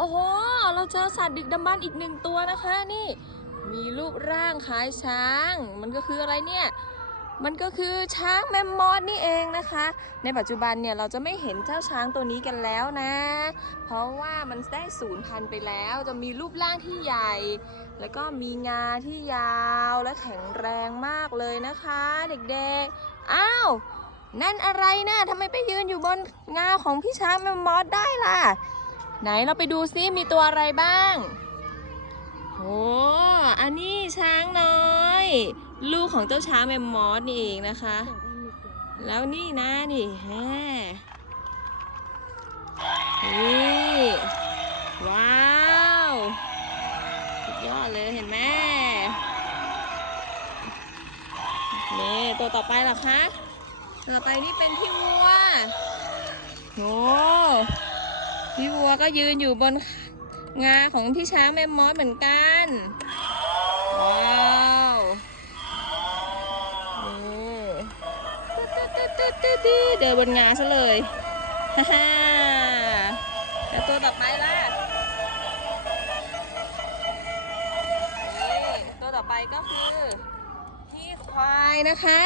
โอ้โห เราเจอสัตว์ดึกดำบรรพ์อีกหนึ่งตัวนะคะนี่ มีรูปร่างคล้ายช้าง มันก็คืออะไรเนี่ย มันก็คือช้างแมมมอสนี่เองนะคะ ในปัจจุบันเนี่ยเราจะไม่เห็นเจ้าช้างตัวนี้กันแล้วนะ เพราะว่ามันได้สูญพันธุ์ไปแล้ว จะมีรูปร่างที่ใหญ่ แล้วก็มีงาที่ยาวและแข็งแรงมากเลยนะคะ เด็กๆ อ้าวนั่นอะไรนะทำไมไปยืนอยู่บนงาของพี่ช้างแมมมอสได้ล่ะ ไหนเราไปดูซิมีตัวอะไรบ้างโอ้อันนี้ช้างน้อย ลูกของเจ้าช้างแมมมอสนี่เองนะคะ แล้วนี่นะนี่แฮนี่ว้าวสุดยอดเลยเห็นไหมนี่ตัวต่อไปหรอคะ ต่อไปนี่เป็นพี่วัวโอ้ พี่วัวก็ยืนอยู่บนงาของพี่ช้างแมมมอสเหมือนกัน ว้าวนี่ตึ๊ดตึ๊ดตึ๊ดตึ๊ดเดินบนงาซะเลยฮ่าฮ่าแล้วตัวต่อไปล่ะนี่ตัวต่อไปก็คือพี่ควายนะคะ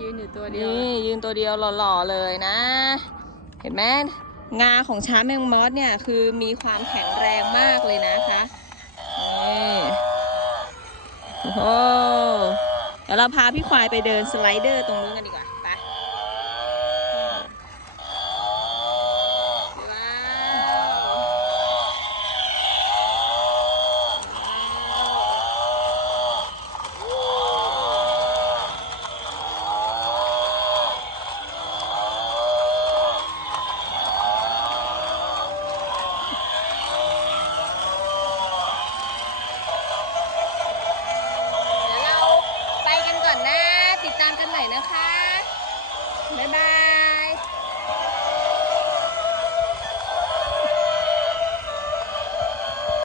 ยืนอยู่ตัวเดียวนี่ยืนตัวเดียวหล่อๆเลยนะ เห็นไหม งาของช้างแมงมอสเนี่ยคือมีความแข็งแรงมากเลยนะคะนี่โอ้โหเดี๋ยวเราพาพี่ควายไปเดินสไลเดอร์ตรงนู้นกันดีกว่าไปว้าว เดี๋